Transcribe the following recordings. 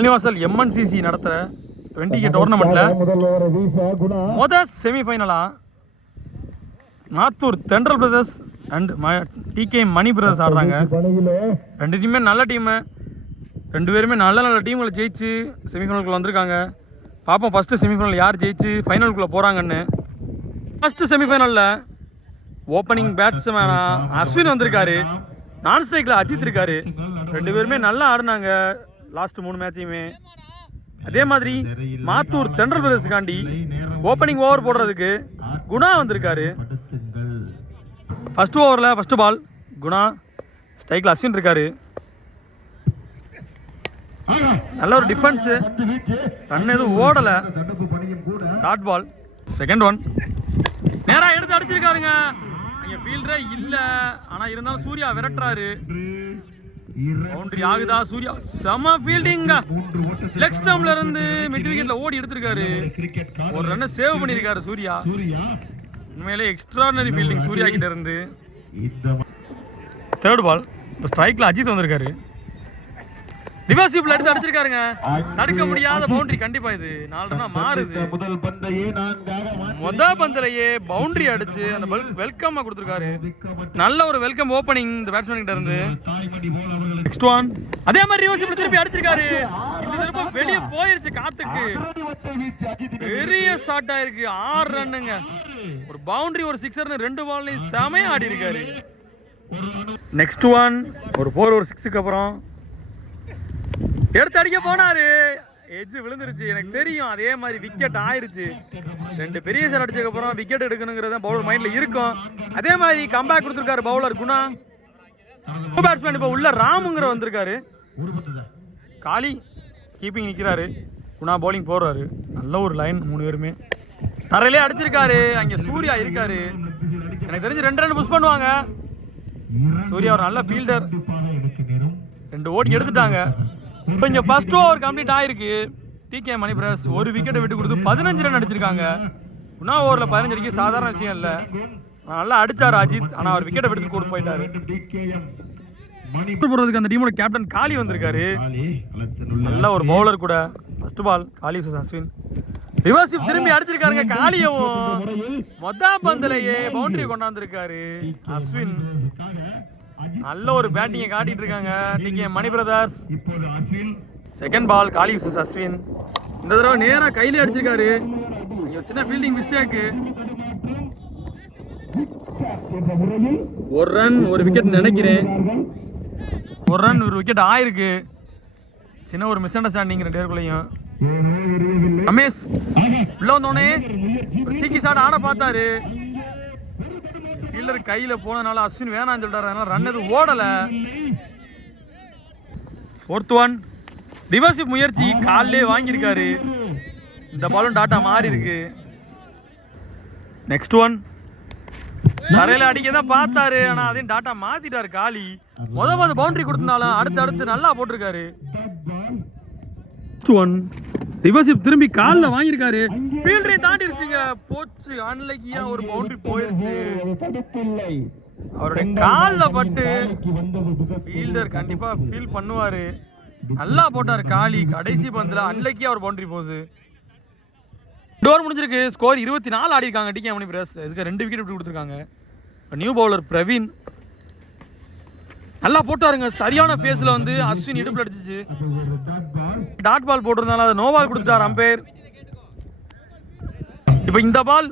பள்ளிவாசல் MNCC நடத்துகிற 20K டோர்னமெண்ட்டில் முதல் செமிஃபைனலாக Mathur Thendral brothers and TK Mani brothers ஆடுறாங்க. ரெண்டு டீமுமே நல்ல டீமு, ரெண்டு பேருமே நல்ல நல்ல டீம்களை ஜெயிச்சு செமிஃபைனலுக்குள்ளே வந்திருக்காங்க. பார்ப்போம் ஃபஸ்ட்டு செமிஃபைனல் யார் ஜெயிச்சு ஃபைனலுக்குள்ளே போகிறாங்கன்னு. ஃபஸ்ட்டு செமிஃபைனலில் ஓப்பனிங் பேட்ஸ்மேனாக அஸ்வின் வந்திருக்காரு, நான் ஸ்ட்ரைக்கில் அஜித் இருக்காரு. ரெண்டு பேருமே நல்லா ஆடினாங்க லாஸ்ட்டு 3 மேட்சையுமே. அதே மாதிரி மாத்தூர் தென்றல் பிரதர்ஸுக்காண்டி ஓப்பனிங் ஓவர் போடுறதுக்கு குணா வந்திருக்காரு. ஃபஸ்ட்டு ஓவரில் ஃபஸ்ட்டு பால் குணா, ஸ்ட்ரைக்கில் அஸ்வின் இருக்காரு. நல்ல ஒரு டிஃபென்ஸு, ரன் எதுவும் ஓடலை, டாட் பால். செகண்ட் ஒன் நேராக எடுத்து அடிச்சிருக்காருங்க. அங்கே ஃபீல்டரே இல்லை, ஆனால் இருந்தாலும் சூர்யா விரட்டுறாரு. பவுண்டரி ஆகுதா? சூர்யா செம ஃபீல்டிங்க, லெக் ஸ்டம்ப்ல இருந்து மிட் விக்கெட்ல ஓடி எடுத்திருக்காரு. ஒரு ரன்னை சேவ் பண்ணியிருக்காரு சூர்யா. உண்மையிலே எக்ஸ்ட்ராடனரி ஃபீல்டிங் சூர்யா கிட்ட இருந்து. தேர்ட் பால் இப்போ ஸ்ட்ரைக்ல அஜித் வந்திருக்காரு. ரிவர்சிப்ல எடுத்து அடிச்சிருக்காருங்க, தடுக்க முடியாத பவுண்டரி. கண்டிப்பா இது 4 ரன்னா மாறுது. முதல் பந்திலேயே பவுண்டரி அடிச்சு அந்த வெல்கமா கொடுத்துருக்காரு. நல்ல ஒரு வெல்கம் ஓப்பனிங் இந்த பேட்ஸ்மேன் கிட்ட இருந்து. நெக்ஸ்ட் ஒன் அதே மாதிரி ரிவர்சிப்ல திருப்பி அடிச்சிருக்காரு. இந்த திருப்ப வெளியே போயிருச்சு காத்துக்கு, பெரிய ஷாட் ஆயிருக்கு. 6 ரன்னுங்க, ஒரு பவுண்டரி ஒரு சிக்ஸர்னு 2 பால்லையும் செமையா ஆடி இருக்காரு. நெக்ஸ்ட் ஒன் ஒரு 4 ஒரு 6க்கு அப்புறம் எடுத்து அடிக்க போனாரு, எட்ஜ் விழுந்துருச்சு. எனக்கு தெரியும் அதே மாதிரி விக்கெட் ஆயிருச்சு. 2 பெரிய சார் அடிச்சதுக்கு அப்புறம் விக்கெட் எடுக்கணுங்கிறது பவுலர் மைண்ட்ல இருக்கும். அதே மாதிரி கம்பேக் கொடுத்துருக்காரு பவுலர் குணா. பேட்ஸ்மேன் இப்போ உள்ள ராமுங்கிற வந்திருக்காரு. காளி கீப்பிங் நிற்கிறாரு, குணா பவுலிங் போடுறாரு. நல்ல ஒரு லைன், 3 பேருமே தரையிலே அடிச்சிருக்காரு. அங்கே சூர்யா இருக்காரு. எனக்கு தெரிஞ்சு 2 ரன் புஷ் பண்ணுவாங்க. சூர்யா ஒரு நல்ல ஃபீல்டர், 2 ஓடி எடுத்துட்டாங்க. இப்போ இங்கே ஃபர்ஸ்ட் ஓவர் கம்ப்ளீட் ஆயிருக்கு. TK மணி பிரதர்ஸ் ஒரு விக்கெட்டை விட்டு கொடுத்து 15 ரன் அடிச்சிருக்காங்க. குணா ஓவரில் 15 அடிக்க சாதாரண விஷயம் இல்லை. நல்லா அடிச்சார் அஜித், ஆனால் அவர் விக்கெட்டை விட்டு கொடுத்து போயிட்டாரு. போடுறதுக்கு அந்த டீமோட கேப்டன் காளி வந்திருக்காரு. நல்ல ஒரு பவுலர் கூட. ஃபர்ஸ்ட் பால் காளி அஸ்வின் ரிவர்ஸ் திரும்பி அடிச்சிருக்காருங்க. காளியவும் மொத்த பந்திலேயே பவுண்டரி கொண்டாந்துருக்காரு அஸ்வின். நல்ல ஒரு பேட்டிங்கை காட்டிட்டு இருக்காங்க TK Mani brothers. Second ball காளி விசஸ் அஸ்வின். இந்த தடவை நேரா கையில அடிச்சிருக்காரு. சின்ன ஃபீல்டிங் மிஸ்டேக். 1 ரன் 1 விக்கெட் நினைக்கிறேன். 1 ரன் 1 விக்கெட் ஆயிருக்கு. சின்ன ஒரு மிஸ் அண்டர்ஸ்டாண்டிங் 2 பேருக்குள்ளேயும். ரமேஷ் உள்ள வந்தோடனே ஒரு சீக்கி ஷாட் ஆட பார்த்தாரு. ஃபீல்டர் கையில போனதுனால அஸ்வின் வேணான்னு சொல்லிட்டாரு. அதனால ரன் எதுவும் ஓடல. 4th ஒன் ரிவர்சிப் முயற்சி காலிலே வாங்கியிருக்காரு. இந்த பாலும் டாட்டா மாறி இருக்கு. நெக்ஸ்ட் ஒன் தரையில அடிக்க தான் பார்த்தாரு, ஆனா அதையும் டாட்டா மாத்திட்டாரு காளி. முதல் பவுண்டரி கொடுத்திருந்தாலும் அடுத்து நல்லா போட்டிருக்காரு. ரிவர்சிப் திரும்பி காலில் வாங்கியிருக்காரு. ஃபீல்டரை தாண்டிருச்சுங்க, போச்சு. அன்லக்கியா ஒரு பவுண்டரி போயிருச்சு. அவருடைய காலில் பட்டு ஃபீல்டர் கண்டிப்பா ஃபீல் பண்ணுவாரு. நல்லா போட்டார் காளி. கடைசி பந்தில் அன்லக்கியா ஒரு பவுண்டரி போகுது. டோர் முடிஞ்சிருக்கு. ஸ்கோர் 24 ஆடி இருக்காங்க TK மணி பிரதர்ஸ். இதுக்கு 2 விக்கெட் விட்டு கொடுத்துருக்காங்க. நியூ பவுலர் பிரவீன் நல்லா போட்டாருங்க. சரியான பேஸ்ல வந்து அஸ்வின் இடுப்புல அடிச்சிச்சு. டாட் பால் போட்டிருந்தாலும் அது நோ பால் கொடுத்துட்டார் அம்பையர். இப்போ இந்த பால்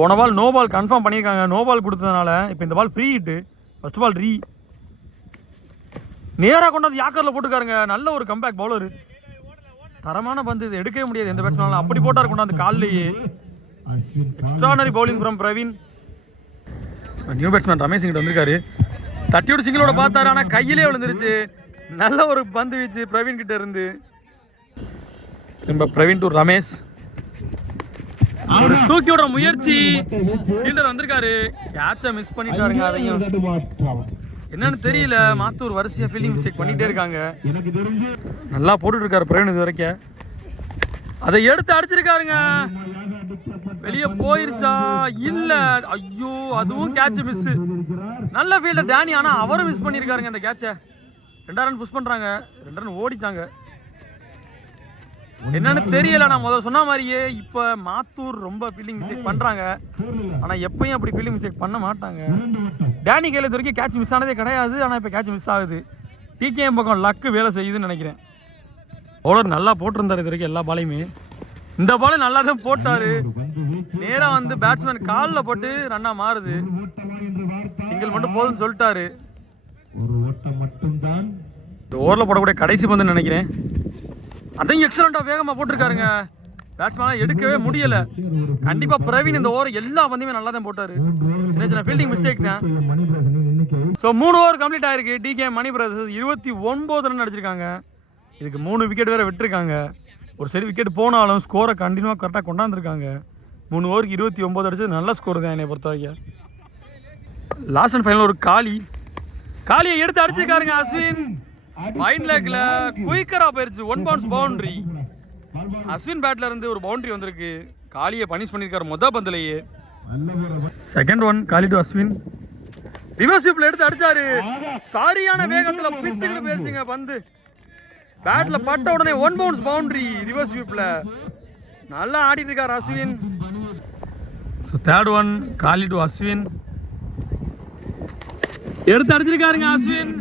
போன பால் நோ பால் கன்ஃபார்ம் பண்ணியிருக்காங்க. நோ பால் கொடுத்ததுனால இப்போ இந்த ball free hit. First ball நேராக கொண்டாந்து யாக்கரில் போட்டுருக்காருங்க. நல்ல ஒரு கம்பேக் பவுலர், தரமான பந்து. இது எடுக்கவே முடியாது எந்த பேட்ஸ்மேனாலும். அப்படி போட்டார் கொண்டாந்து காலிலேயே. Extraordinary bowling from Praveen. New batsman Ramesh கிட்ட வந்திருக்காரு. தட்டியோட சிங்கிளோட பார்த்தாரு, ஆனால் கையிலே விழுந்துருச்சு. நல்ல ஒரு பந்து வீச்சு பிரவீன் கிட்ட இருந்து. திரும்ப பிரவீன் டு ரமேஷ். ஒரு தூக்கி விடுற முயற்சி. ஃபீல்டர் வந்திருக்காரு, கேட்சை மிஸ் பண்ணிட்டாருங்க. அதையும் என்னன்னு தெரியல. மாத்தூர் வரிசையா ஃபீல்டிங் மிஸ்டேக் பண்ணிட்டே இருக்காங்க. நல்லா போட்டுட்டு இருக்காரு பிரவீன் இது வரைக்கும். அதை எடுத்து அடிச்சிருக்காருங்க. வெளியே போயிருச்சா? இல்ல, ஐயோ, அதுவும் கேட்ச் மிஸ். நல்ல ஃபீல்டர் டேனி, ஆனா அவரும் மிஸ் பண்ணிருக்காருங்க அந்த கேட்சை. 2 ரன் புஷ் பண்றாங்க. 2 ரன் ஓடிட்டாங்க. என்னன்னு தெரியல. நான் முதல்ல சொன்ன மாதிரியே இப்போ மாத்தூர் ரொம்ப ஃபீல்டிங் மிஸ்டேக் பண்ணுறாங்க. ஆனால் எப்பயும் அப்படி ஃபீல்டிங் மிஸ்டேக் பண்ண மாட்டாங்க. டேனி கையில் இது வரைக்கும் கேட்ச் மிஸ் ஆனதே கிடையாது. ஆனால் இப்போ கேட்ச் மிஸ் ஆகுது. டிகேஎம் பக்கம் லக்கு வேலை செய்யுதுன்னு நினைக்கிறேன். பவுலர் நல்லா போட்டிருந்தார் இது வரைக்கும் எல்லா பாலையுமே. இந்த பாலும் நல்லா தான் போட்டார். நேராக வந்து பேட்ஸ்மேன் காலில் போட்டு ரன்னாக மாறுது. சிங்கிள் மட்டும் போதுன்னு சொல்லிட்டாரு. ஓவரில் போடக்கூடிய கடைசி பந்து நினைக்கிறேன். அதையும் எக்ஸலண்டாக வேகமாக போட்டிருக்காருங்க. பேட்ஸ்மேனாக எடுக்கவே முடியலை. கண்டிப்பாக பிரவீன் இந்த ஓவர் எல்லா பந்தையுமே நல்லா தான் போட்டார். சின்ன சின்ன ஃபீல்டிங் மிஸ்டேக் தான். ஸோ 3 ஓவர் கம்ப்ளீட் ஆயிருக்கு. டிகேஎம் மணி பிரதர்ஸ் 29 ரன் அடிச்சிருக்காங்க. இதுக்கு 3 விக்கெட் வேறு விட்டுருக்காங்க. ஒரு சரி விக்கெட் போனாலும் ஸ்கோரை கண்டினியூவாக கரெக்டாக கொண்டாந்துருக்காங்க. 3 ஓவருக்கு 29 அடிச்சது நல்ல ஸ்கோர் தான் என்னை பொறுத்த வரைக்கும். லாஸ்ட் அண்ட் ஃபைனல் ஒரு காலியை எடுத்து அடிச்சிருக்காருங்க அஸ்வின். ஃபைன் லெக்ல குயிக்கரா போயிருச்சு. 1 பவுன்ஸ் பவுண்டரி. அஸ்வின் பேட்ல இருந்து ஒரு பவுண்டரி வந்திருக்கு. காலியை பனிஷ் பண்ணியிருக்காரு மொதல் பந்திலேயே. செகண்ட் ஒன் காலி டு அஸ்வின். ரிவர்ஸ் ஸ்வீப்ல எடுத்து அடிச்சாரு. சரியான வேகத்துல பிச்சுக்கிட்டு போயிருச்சுங்க பந்து. பேட்ல பட்ட உடனே 1 பவுன்ஸ் பவுண்டரி. ரிவர்ஸ் ஸ்வீப்ல நல்லா ஆடிட்டு இருக்காரு அஸ்வின். ஸோ தேர்ட் ஒன் காலி டு அஸ்வின். எடுத்து அடிச்சிருக்காருங்க அஸ்வின்.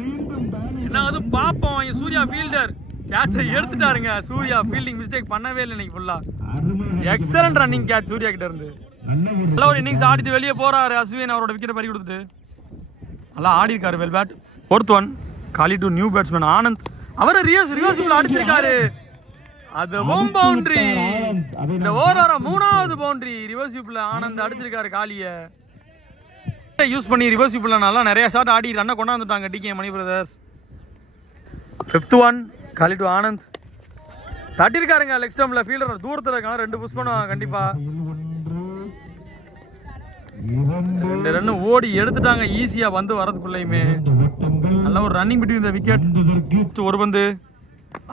என்ன அது பார்ப்போம். சூர்யா ஃபீல்டர் கேட்சை எடுத்துட்டாருங்க. சூர்யா ஃபீல்டிங் மிஸ்டேக் பண்ணவே இல்லை இன்னைக்கு ஃபுல்லா. எக்ஸலன்ட் ரன்னிங் கேட்ச் சூர்யா கிட்ட இருந்து. நல்ல ஒரு இன்னிங்ஸ் ஆடிட்டு வெளியே போறாரு அஸ்வின். அவரோட விக்கெட்டை பறி கொடுத்துட்டு நல்லா ஆடி இருக்காரு. Well bat. ஃபோர்த் ஒன் காலி டு நியூ பேட்ஸ்மேன் ஆனந்த். அவரை ரிவர்ஸ்ல அடிச்சிருக்காரு. அதுவும் பவுண்டரி. இந்த ஓவரோட 3வது பவுண்டரி. ரிவர்ஸ் ஸ்வீப்ல ஆனந்த் அடிச்சிருக்காரு காலிய. யூஸ் பண்ணி ரிவர்ஸ் ஸ்வீப்ல நல்லா நிறைய ஷாட் ஆடி ரன்னை கொண்டாந்துட்டாங்க TKM Mani brothers. 5th one காலி டு ஆனந்த். தட்டிருக்காருங்க லெக் ஸ்டம்ப்ல. ஃபீல்டர் தூரத்தில் இருக்காங்க. 2 புஷ் பண்ணுவாங்க கண்டிப்பா. 2 ரன் ஓடி எடுத்துட்டாங்க ஈஸியா வந்து வரதுக்குள்ளயுமே. நல்ல ஒரு ரன்னிங் பிட்வீன் இந்த விக்கெட். ஒரு பந்து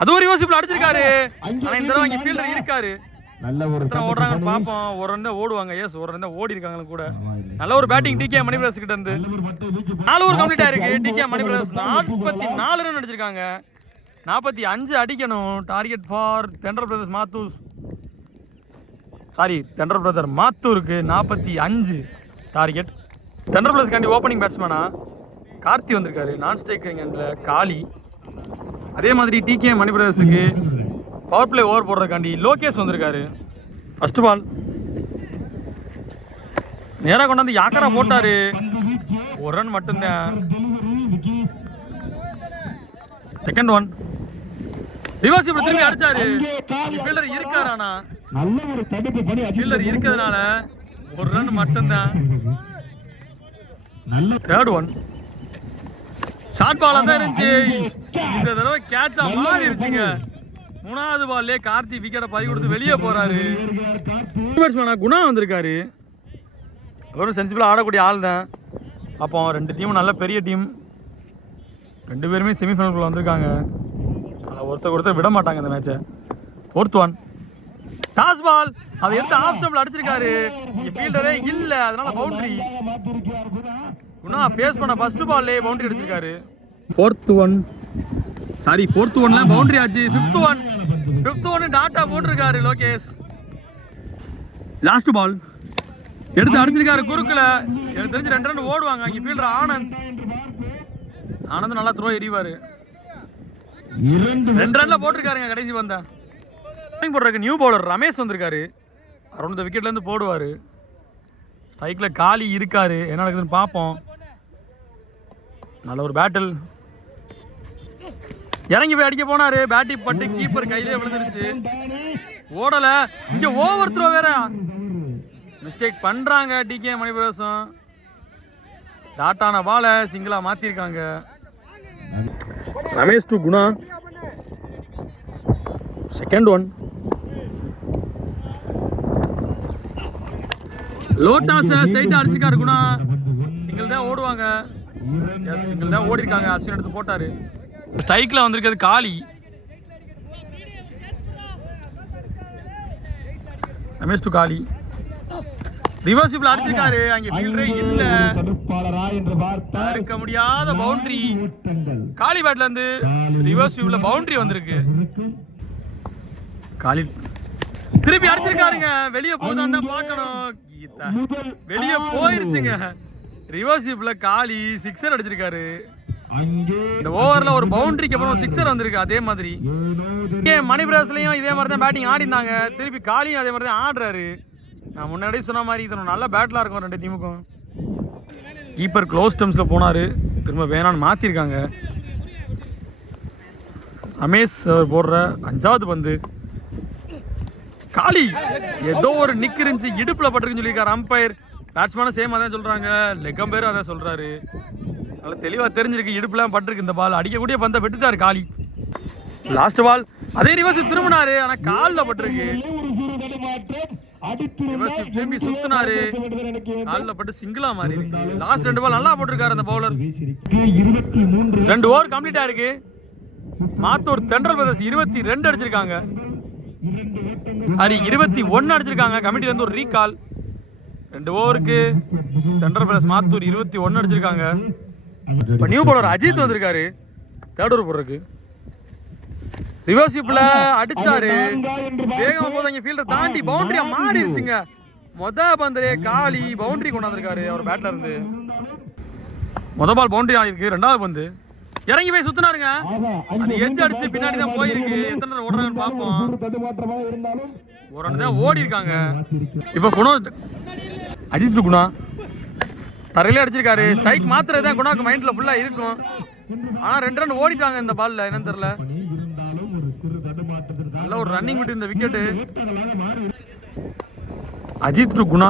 அது ஒரு ரிவர்ஸ் ஸ்வீப்ல அடிச்சிருக்காரு. ஆனா இந்த தடவை இங்க ஃபீல்டர் இருக்காரு. எத்தனை ஓடுறாங்கன்னு பார்ப்போம். ஒரு ரன் தான் ஓடுவாங்க. எஸ் ஒரு ரன் தான் ஓடி இருக்காங்க கூட. நல்ல ஒரு பேட்டிங் டிகேஎம் மணி பிரதர்ஸ் கிட்ட இருந்து. 4 ஓவர் கம்ப்ளீட் ஆயிருக்கு. டிகேஎம் மணி பிரதர்ஸ் 44 ரன் அடிச்சிருக்காங்க. 45 அடிக்கணும். Target for Thendral brothers Mathur. Thendral brother மாத்தூருக்கு 45 டார்கெட். தென்றல் பிரதர்ஸ் காண்டி ஓப்பனிங் பேட்ஸ்மேனா கார்த்தி வந்திருக்காரு. நான் ஸ்ட்ரைக்கிங் எண்ட்ல காளி. அதே மாதிரி டிகேஎம் மணி பிரதர்ஸுக்கு பவர் பிளே ஓவர் போடுறதுக்காண்டி லோகேஷ் வந்திருக்காரு. ஃபர்ஸ்ட் பால் நேராக கொண்டாந்து யாக்கரா போட்டாரு. 1 ரன் மட்டும்தான். செகண்ட் ஒன் ரிவர்ஸ் ஸ்வீப்ல திரும்பி அடிச்சாரு. ஃபீல்டர் இருக்காரு. ஆனா ஃபீல்டர் இருக்கிறதுனால 1 ரன் மட்டும்தான். தேர்ட் ஒன் ஷார்ட் பாலா தான் இருந்துச்சு. இந்த தடவை கேட்சா மாறிடுச்சுங்க. 3வது பால்லே கார்த்தி விக்கெட்டை பறி கொடுத்து வெளியே போறாரு. குணா வந்திருக்காரு. அவரும் சென்சிபிளா ஆடக்கூடிய ஆள் தான். அப்போ 2 டீமும் நல்ல பெரிய டீம். 2 பேருமே செமிஃபைனலுக்குள்ள வந்திருக்காங்க. ஒருத்தர் விட மாட்டாங்க இந்த மேட்சை. Fourth one toss ball. அதை எடுத்து ஆஃப் ஸ்டம்ப்ல அடிச்சிருக்காரு. ஃபீல்டரே இல்ல, அதனால பவுண்டரி. குணா பேஸ் பண்ண ஃபர்ஸ்ட் பால்லே பவுண்டரி அடிச்சிருக்காரு. ஃபோர்த் ஒன்ல பவுண்டரி ஆச்சு. ஃபிஃப்த் ஒன் டாட்டா போட்டிருக்காரு லோகேஷ். லாஸ்ட் பால் எடுத்து அடிச்சிருக்காரு குறுக்குல. எனக்கு தெரிஞ்சு 2 ரன் ஓடுவாங்க. இங்க ஃபீல்டர் ஆனந்த் நல்லா த்ரோ எறிவாரு. 2 ரன்ல போட்டிருக்காருங்க கடைசி பந்தா. போடுறதுக்கு நியூ பவுலர் ரமேஷ் வந்திருக்காரு. அரௌண்ட் த விக்கெட்ல இருந்து போடுவாரு. ஸ்ட்ரைக்ல காலி இருக்காரு. என்ன நடக்குதுன்னு பார்ப்போம். நல்ல ஒரு பேட்டில். இறங்கி போய் அடிக்க போனாரு. பேட்டி பட்டு கீப்பர் கையிலே விழுந்துருச்சு. ஓடல. இங்க ஓவர் த்ரோ வேற மிஸ்டேக் பண்றாங்க டிகேஎம் மணி பிரதர்ஸும். டாட்டான பால சிங்கிளா மாத்திருக்காங்க. Ramesh to Guna. Second one லோட்டாஸ் ஸ்ட்ரைட்டா அடிச்சிருக்காரு குணா. சிங்கிள் தான் ஓடுவாங்க. சிங்கிள் தான் ஓடி இருக்காங்க. அஸ்வின் எடுத்து போட்டாரு. ஸ்ட்ரைக்ல வந்திருக்கிறது காளி. ரமேஷ் டு காளி. ரிவர்ஸ் ஸ்வீப்ல அடிச்சிருக்காரு. அங்க ஃபீல்டரே இல்ல. தடுக்க முடியாத பவுண்டரி. காளி பேட்ல இருந்து ரிவர்ஸ் ஸ்வீப்ல பவுண்டரி வந்திருக்கு. காலி திருப்பி அடிச்சிருக்காருங்க. வெளியே போகுதான் தான் பார்க்கணும். வெளியே போயிருச்சுங்க. ரிவர்சிப்ல காலி சிக்ஸர் அடிச்சிருக்காரு. இந்த ஓவர்ல ஒரு பவுண்டரிக்கு அப்புறம் சிக்ஸர் வந்திருக்கு. அதே மாதிரி மணி பிரதர்ஸ்லயும் இதே மாதிரி தான் பேட்டிங் ஆடினாங்க. திருப்பி காலியும் அதே மாதிரி தான் ஆடுறாரு. நான் முன்னாடி சொன்ன மாதிரி இது நல்ல பேட்டிலா இருக்கும் ரெண்டு டீமுக்கும். கீப்பர் க்ளோஸ் டம்ஸ்ல போனாரு. திரும்ப வேணான்னு மாத்திருக்காங்க. அமேஷ் போடுற 5வது பந்து காலி. ஏதோ ஒரு நிக் இருந்துச்சு, இடுப்புல பட்டிருக்குன்னு சொல்லியிருக்காரு அம்பையர். பேட்ஸ்மேனும் சேமா தான் சொல்றாங்க, லெக் அம்பையரும் அதான் சொல்றாரு. நல்லா தெளிவா தெரிஞ்சிருக்கு, இடுப்புலாம் பட்டிருக்கு. இந்த பால் அடிக்கக்கூடிய பந்தை விட்டுட்டாரு காலி. லாஸ்ட் பால் அதே ரிவர்ஸ் திரும்பினாரு, ஆனா காலில் பட்டிருக்கு. திரும்பி சுத்தினாரு, காலில் பட்டு சிங்கிளா மாறி இருக்கு. லாஸ்ட் 2 பால் நல்லா போட்டிருக்காரு அந்த பவுலர். 2 ஓவர் கம்ப்ளீட் ஆயிருக்கு. மாத்தூர் தென்றல் பிரதர்ஸ் 22 அடிச்சிருக்காங்க. சாரி 21 அடிச்சிருக்காங்க. கமிட்டில இருந்து ஒரு ரீகால். 2 ஓவருக்கு தென்றல் பிரதர்ஸ் மாத்தூர் 21 அடிச்சிருக்காங்க. இப்போ நியூ பவுலர் அஜித் வந்திருக்காரு தேர்ட் ஓவர் போடுறதுக்கு. ரிவர்சிப்ல அடிச்சாரு, வேகமா போதாங்க ஃபீல்டர் தாண்டி பவுண்டரியா மாறிடுச்சுங்க. பந்திலே காலி பவுண்டரி கொண்டாந்துருக்காரு அவர் பேட்ல இருந்து. பால் பவுண்டரி ஆகி இருக்கு. 2வது பந்து இறங்கி போய் சுத்தினாருங்க. அது எட்ஜ் அடிச்சு பின்னாடி தான் போயிருக்கு. எத்தனை ரன் ஓடுறாங்கன்னு பார்ப்போம். ஒரு ரன் தான் ஓடி இருக்காங்க. இப்போ குணா அஜித் குணா தரையில அடிச்சிருக்காரு. ஸ்ட்ரைக் மாத்திரதான் தான் குணாக்கு மைண்ட்ல ஃபுல்லா இருக்கும். ஆனா 2 ரன் ஓடிட்டாங்க இந்த பால்ல. என்னன்னு தெரியல. நல்ல ஒரு ரன்னிங் விட்டு இந்த விக்கெட்டு. அஜித் டு குணா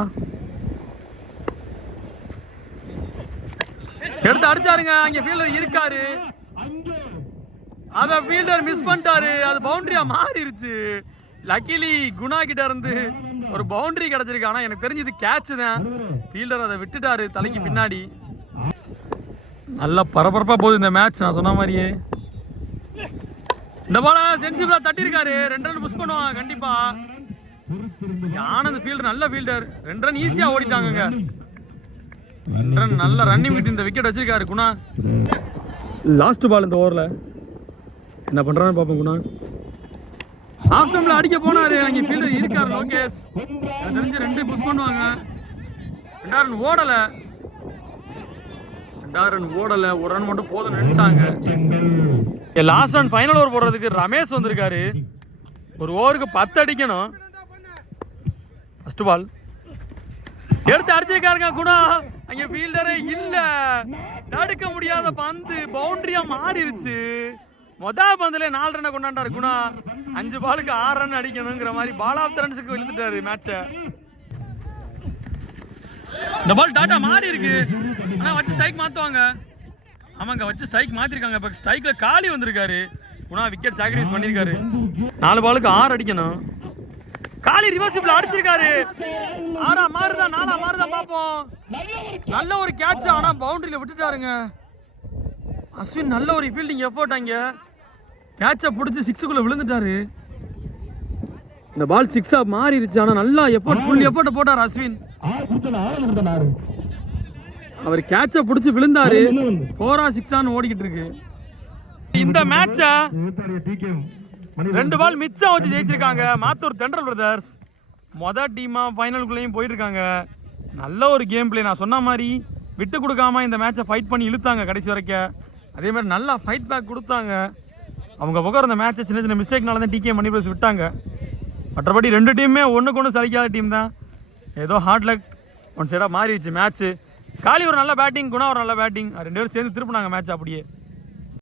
எடுத்து அடிச்சாருங்க. அங்க ஃபீல்டர் இருக்காரு, அத ஃபீல்டர் மிஸ் பண்ணிட்டாரு. அது பவுண்டரியா மாறிடுச்சு. லக்கிலி குணா கிட்ட இருந்து ஒரு பவுண்டரி கிடைச்சிருக்கு. ஆனா எனக்கு தெரிஞ்சது கேட்ச் தான். ஃபீல்டர் அதை விட்டுட்டாரு தலைக்கு பின்னாடி. நல்லா பரபரப்பா போகுது இந்த மேட்ச். நான் சொன்ன மாதிரியே இந்த பால சென்சிபிளா தட்டி இருக்காரு. 2 ரன் புஷ் பண்ணுவாங்க கண்டிப்பா. ஆனந்த் ஃபீல்டர் நல்ல ஃபீல்டர். 2 ரன் ஈஸியா ஓடிட்டாங்க. 2 ரன் நல்ல ரன்னிங் விட்டு இந்த விக்கெட் வச்சிருக்காரு குணா. லாஸ்ட் பால் இந்த ஓவர்ல என்ன பண்றான்னு பாப்போம். குணா ஆஃப் ஸ்டம்ப்ல அடிக்க போனாரு. அங்க ஃபீல்டர் இருக்காரு லோகேஷ். எனக்கு தெரிஞ்சு 2 புஷ் பண்ணுவாங்க. 2 ரன் ஓடல. 2 ரன் ஓடல. 1 ரன் மட்டும் போதும் நின்னுட்டாங்க. லாஸ்ட் ரன் ஃபைனல் ஓவர் போடுறதுக்கு ரமேஷ் வந்திருக்காரு. ஒரு ஓவருக்கு 10 அடிக்கணும். ஃபர்ஸ்ட் பால் எடுத்து அடிச்சிருக்காருங்க குணா. அங்க ஃபீல்டரே இல்ல, தடுக்க முடியாத பந்து பவுண்டரியா மாறிடுச்சு. பந்துல 4 ரன் கொண்டாண்டாரு குணா. 5 பாலுக்கு 6 ரன் அடிக்கணுங்கிற மாதிரி பால் ஆஃப் தி ரன்ஸ்க்கு இழுத்துட்டாரு மேட்ச. இந்த பால் டாட்டா மாறி இருக்கு. ஆனா வச்சு ஸ்ட்ரைக் மாத்துவாங்க. ஆமாங்க வச்சு ஸ்ட்ரைக் மாத்திருக்காங்க. இப்போ ஸ்ட்ரைக்ல காலி வந்திருக்காரு. குணா விக்கெட் சாக்ரிஃபைஸ் பண்ணிருக்காரு. 4 பாலுக்கு 6 அடிக்கணும். காலி ரிவர்சிப்ல அடிச்சிருக்காரு. 6 மாறுதா 4 மாறுதா பாப்போம். நல்ல ஒரு கேட்ச். ஆனா பவுண்டரியில விட்டுட்டாருங்க. அஸ்வின் நல்ல ஒரு ஃபீல்டிங் எஃபோர்ட். அங்க கேட்ச பிடிச்சி 6க்குள்ள விழுந்துட்டாரு. இந்த பால் 6-ஆ மாறிடுச்சு. ஆனா நல்லா எஃபோர்ட், ஃபுல் எஃபோர்ட் போட்டார் அஸ்வின். அவர் கேட்ச பிடிச்சி விழுந்தாரு. 4-ஆ 6-ஆன்னு ஓடிக்கிட்டு இருக்கு. இந்த மேட்ச 2 பால் மிச்சம் வச்சு ஜெயிச்சிருக்காங்க மாத்தூர் தென்றல் பிரதர்ஸ். மொதல் டீமா ஃபைனலுக்குள்ளேயும் போயிட்டு இருக்காங்க. நல்ல ஒரு கேம் பிளே. நான் சொன்ன மாதிரி விட்டு கொடுக்காம இந்த மேட்சை ஃபைட் பண்ணி இழுத்தாங்க கடைசி வரைக்கும். அதே மாதிரி நல்லா ஃபைட் பேக் கொடுத்தாங்க. அவங்க பக்கம் இந்த மேட்சை சின்ன சின்ன மிஸ்டேக்னால தான் டிகே மணி பிரதர்ஸ் விட்டாங்க. மற்றபடி 2 டீமுமே ஒன்றுக்கு ஒன்று சலிக்காத டீம் தான். ஏதோ ஹார்ட் லக் ஒன் சைடாக மாறிடுச்சு மேட்ச்சு. காலி ஒரு நல்ல பேட்டிங், குணா ஒரு நல்ல பேட்டிங். 2 பேரும் சேர்ந்து திருப்பினாங்க மேட்ச் அப்படியே.